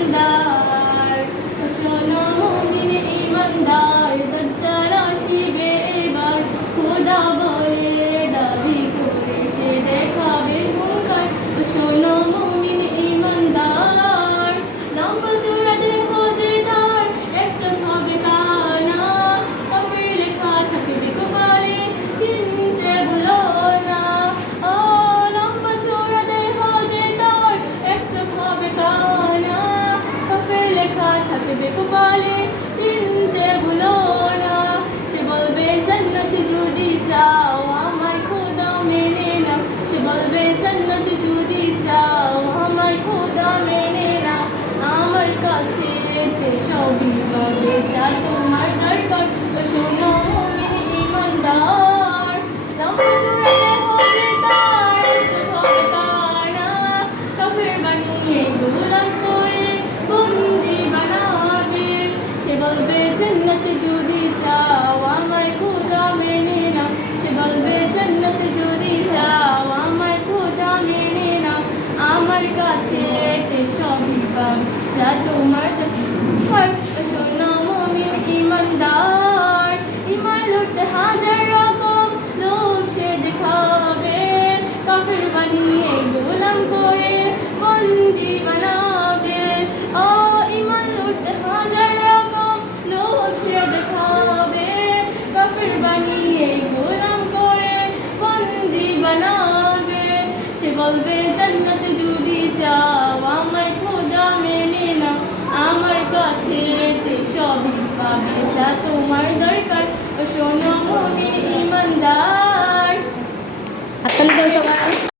ইমানদার। শোনো মনে ইমানদার। থাকবে কপালে, চিনতে ভুলো না। সে বলবে যদি চাও আমায় খোদা মেনে না সে বলবে, জান্নাত যদি চাও আমায় খোদা মেনে না আমার কাছে সবই হবে যা সবই পাব যা তোমার বলবে, জান্নাত যদি যাও আমার খোদা মেনে নাও। আমার কাছে সবই পাবে যা তোমার দরকার। শোনো মমিন ইমানদার। হাততালি দাও